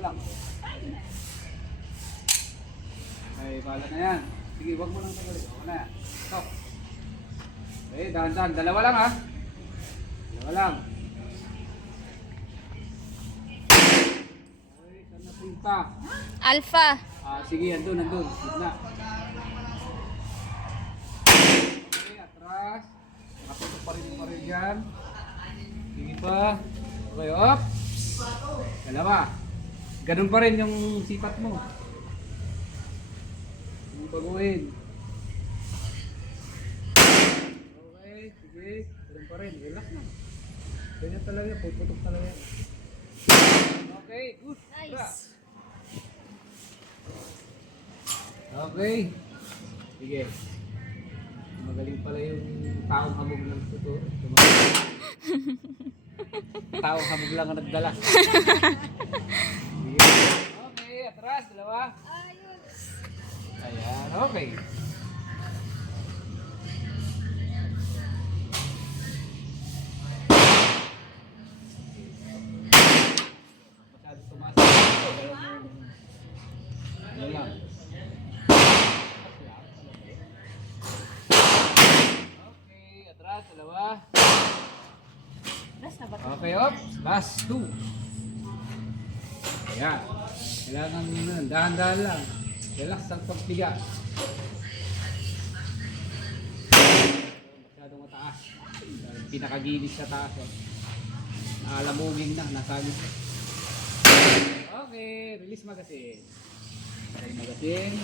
lang. Ay, bala na yan. Sige, wag mo lang tagalin. Ako na yan. Stop. Okay, dahan-dahan. Dalawa lang ha. Dalawa lang. Okay, saan napunta? Alpha. Sige, nandun. Gitna. Okay, atras. Nakapunta pa rin dyan. Sige pa. Okay, up. Dalawa. Ganun pa rin yung sipat mo. Yung baguhin. Okay, sige. Ganun pa rin. Relax na. Ganyan talaga. Puputok talaga. Okay, good. Nice. Okay. Sige. Magaling pala yung taong hamog lang ito. Taong hamog lang ang nagdala. Sige. Okay, atras, dalawa. Ayan, okay. Masyado tumaas. Ano lang. Okay, atras, dalawa. Okay, up. Last two. Ayan. Kailangan dahan-dahan lang. Relax ang pagpiga. Masyadong mataas. Pinakagilis sa taas. Alamugin na. Nasagit. Okay. Release magazine. Okay, magazine.